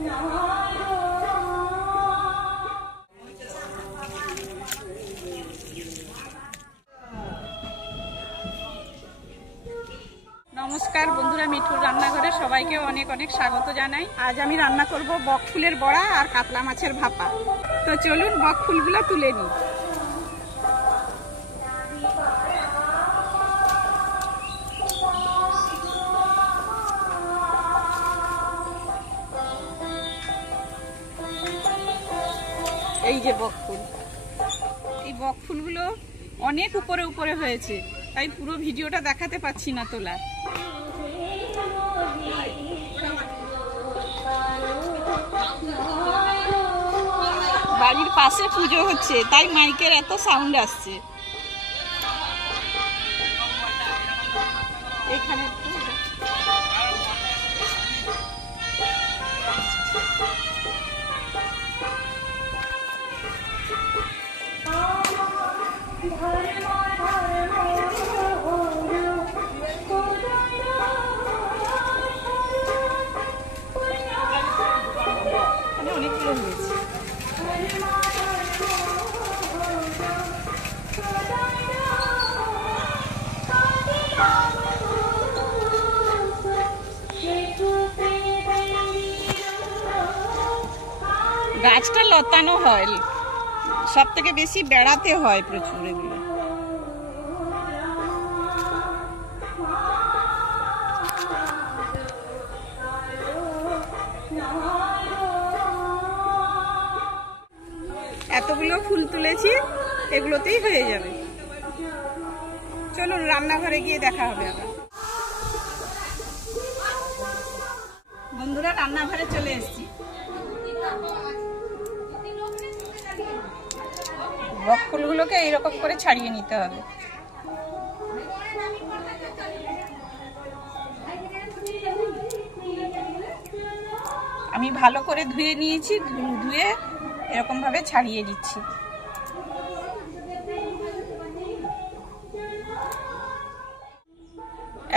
নমস্কার বন্ধুরা, মিঠুর রান্নাঘরে সবাইকে অনেক অনেক স্বাগত জানাই। আজ আমি রান্না করব বক ফুলের বড়া আর কাতলা মাছের ভাপা। তো চলুন বক ফুলগুলো তুলে নিই। এই যে বক ফুল, এই বক ফুলগুলো অনেক উপরে উপরে হয়েছে, তাই পুরো ভিডিওটা দেখাতে পাচ্ছি না তোলা। বাড়ির পাশে পুজো হচ্ছে, তাই মাইকের এত সাউন্ড আসছে। এখানে অনেকগুলো হয়েছে। গাছটা লতানো হয়, সব থেকে বেশি বেড়াতে হয় প্রচুর এগুলো। এতগুলো ফুল তুলেছি, এগুলোতেই হয়ে যাবে। চলুন রান্নাঘরে গিয়ে দেখা হবে আবার। বন্ধুরা, রান্নাঘরে চলে এসেছি। বক ফুলগুলোকে এইরকম করে ছাড়িয়ে নিতে হবে। আমি ভালো করে ধুয়ে নিয়েছি, ধুয়ে এরকম ভাবে ছাড়িয়ে দিচ্ছি।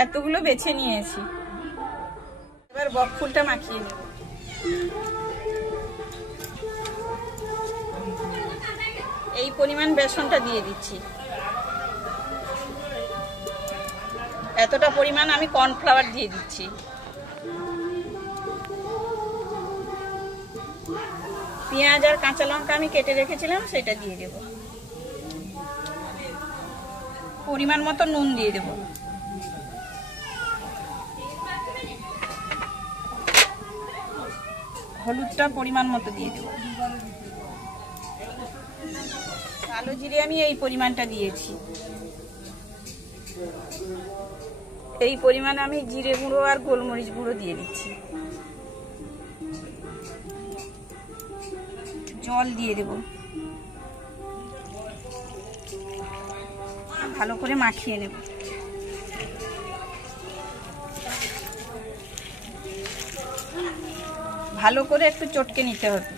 এতগুলো বেছে নিয়েছি, এবার বক ফুলটা মাখিয়ে নেব। এই পরিমাণ বেসনটা দিয়ে দিচ্ছি। এতটা পরিমাণ আমি কর্নফ্লাওয়ার দিয়ে দিচ্ছি। পেঁয়াজ আর কাঁচা লঙ্কা আমি কেটে রেখেছিলাম, সেটা দিয়ে দেব। পরিমাণ মতো নুন দিয়ে দেব। হলুদটা পরিমাণ মতো দিয়ে দেব। কালো জিরে আমি এই পরিমাণটা দিয়েছি। এই পরিমাণে আমি জিরে গুঁড়ো আর গোলমরিচ গুঁড়ো দিয়ে দিচ্ছি। জল দিয়ে দেব। ভালো করে মাখিয়ে নেব। ভালো করে একটু চটকে নিতে হবে।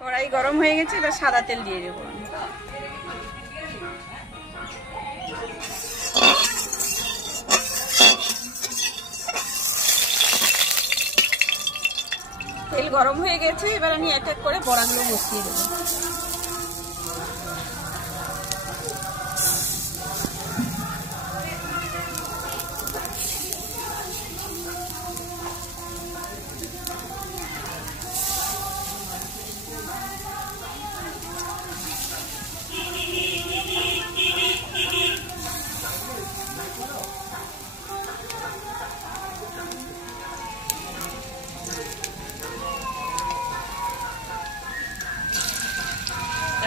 কড়াই গরম হয়ে গেছে, এবার সাদা তেল দিয়ে দেবো। তেল গরম হয়ে গেছে, এবার আমি এক এক করে বড়াগুলো বসিয়ে দেবো।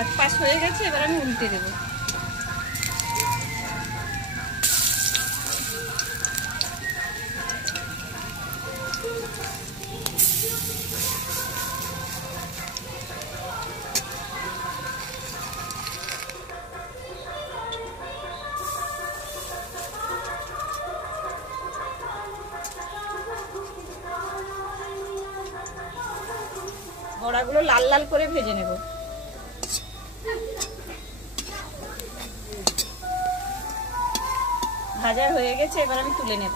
এক পাশ হয়ে গেছে, এবার আমি উল্টে দেবো। বড়াগুলো লাল লাল করে ভেজে নেব। ভাজা হয়ে গেছে, এবার আমি তুলে নেব।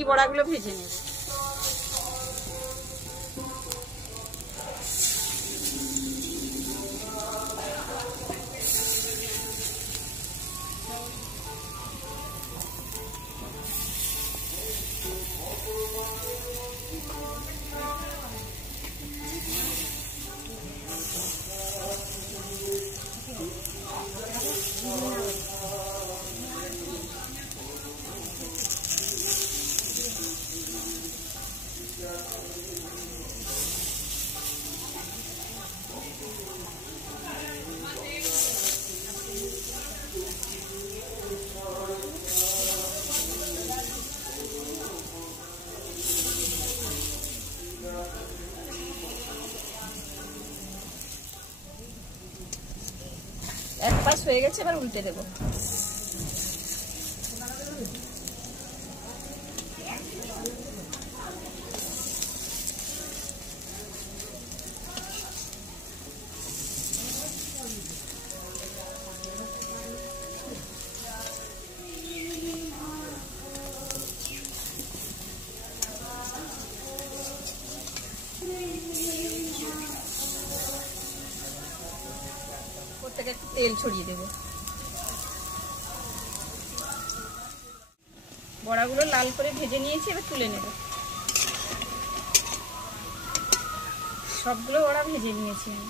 বাকি বড়াগুলো ভেজে নেব। এক পাশ হয়ে গেছে, এবার উল্টে দেব। একটু তেল ছড়িয়ে দেব। বড়াগুলো লাল করে ভেজে নিয়েছি, এবার তুলে নেব। সবগুলো বড়া ভেজে নিয়েছি আমি।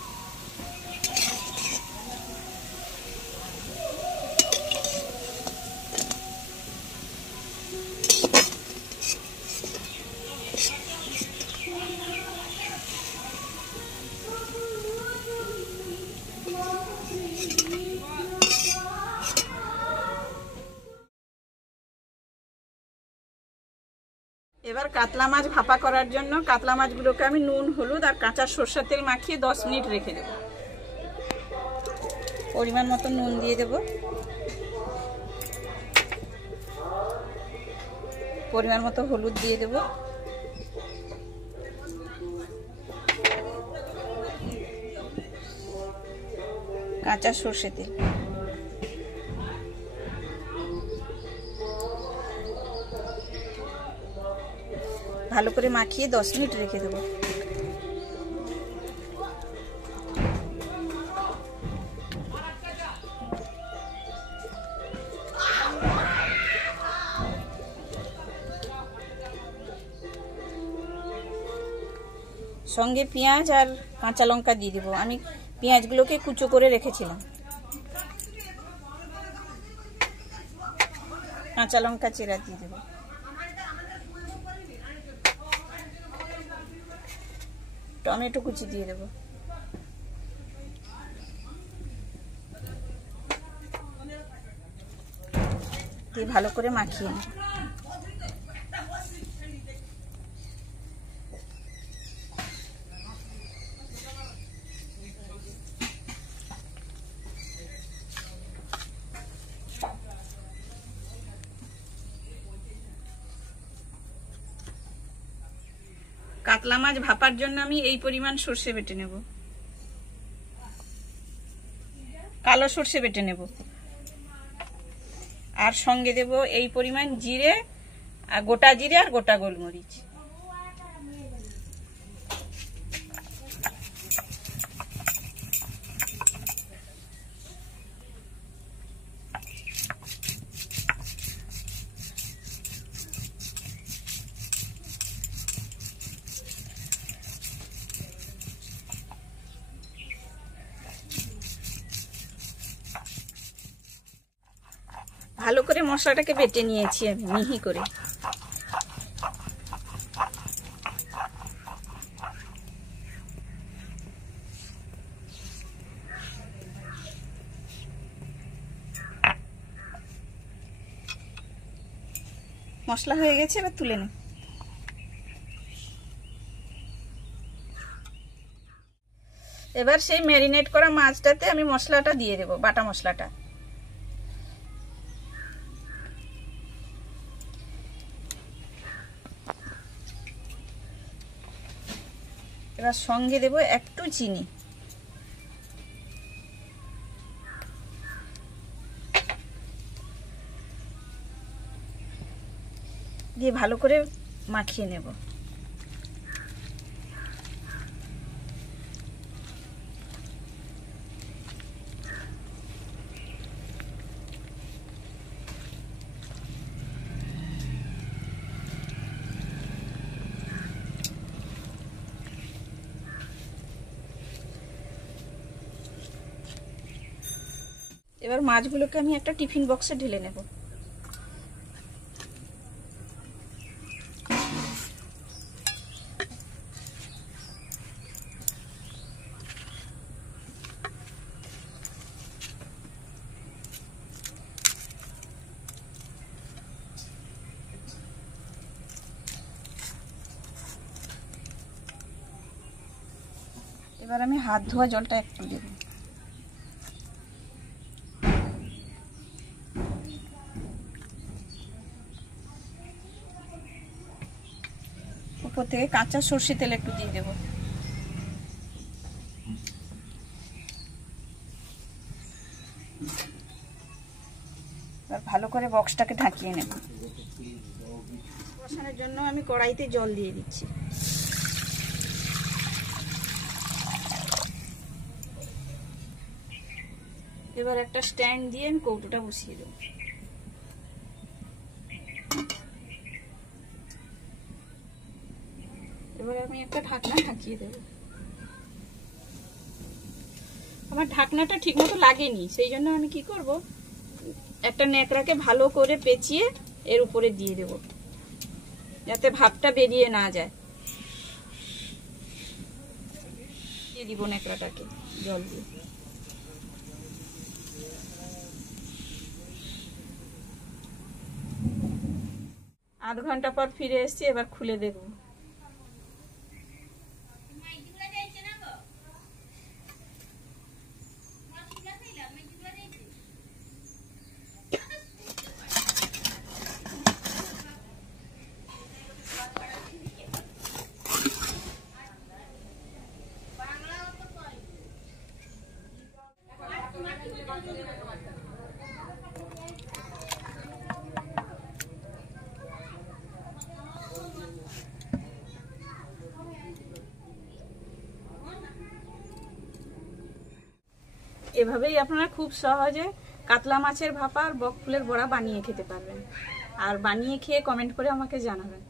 এবার কাতলা মাছ ভাপা করার জন্য কাতলা মাছগুলোকে আমি নুন, হলুদ আর কাঁচা সরষের তেল মাখিয়ে 10 মিনিট রেখে দেব। পরিমাণ মতো নুন দিয়ে দেব, পরিমাণ মতো হলুদ দিয়ে দেব, কাঁচা সরষের তেল, ভালো করে মাখিয়ে 10 মিনিট রেখে দেব। সঙ্গে পেঁয়াজ আর কাঁচা লঙ্কা দিয়ে দেব। আমি পেঁয়াজগুলোকে কুচো করে রেখেছিলাম। কাঁচা লঙ্কা চেরা দিয়ে দেব। টমেটো কুচি দিয়ে দেব। দিয়ে ভালো করে মাখিয়ে নেব। কাতলা মাছ ভাপার জন্য আমি এই পরিমাণ সর্ষে বেটে নেব, কালো সর্ষে বেটে নেব। আর সঙ্গে দেব এই পরিমাণ জিরে, আর গোটা জিরে আর গোটা গোলমরিচ। ভালো করে মশলাটাকে বেটে নিয়েছি আমি মিহি করে। মশলা হয়ে গেছে, এবার তুলে নিই। এবার সেই ম্যারিনেট করা মাছটাতে আমি মশলাটা দিয়ে দেব, বাটা মশলাটা। এবার সঙ্গে দেব একটু চিনি, দিয়ে ভালো করে মাখিয়ে নেব। এবার মাছগুলোকে আমি একটা টিফিন বক্সে ঢেলে নেব। এবার আমি হাত ধোয়া জলটা একটু দেব। উপর থেকে কাঁচা সরষে তেল একটু দিয়ে দেব। এবার ভালো করে বক্সটাকে ঢাকিয়ে নেব। বসানোর জন্য আমি কড়াইতে জল দিয়ে দিচ্ছি। এবার একটা স্ট্যান্ড দিয়ে আমি কৌটোটা বসিয়ে দেব। এবার আমি একটা ঢাকনা ঢাকিয়ে দেব। আমার ঢাকনাটা ঠিক মতো লাগেনি, সেই জন্য আমি কি করব, একটা ন্যাকড়াকে ভালো করে পেঁচিয়ে এর উপরে দিয়ে দেব, যাতে ভাপটা বেরিয়ে না যায়। দিয়ে দিব ন্যাকড়াটাকে জল দিয়ে। আধ ঘন্টা পর ফিরে এসেছি, এবার খুলে দেখব। এভাবেই আপনারা খুব সহজে কাতলা মাছের ভাপা আর বক ফুলের বড়া বানিয়ে খেতে পারবেন। আর বানিয়ে খেয়ে কমেন্ট করে আমাকে জানাবেন।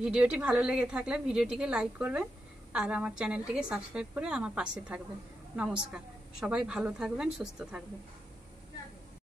ভিডিওটি ভালো লেগে থাকলে ভিডিওটিকে লাইক করবেন আর আমার চ্যানেলটিকে সাবস্ক্রাইব করে আমার পাশে থাকবেন। নমস্কার, সবাই ভালো থাকবেন, সুস্থ থাকবেন।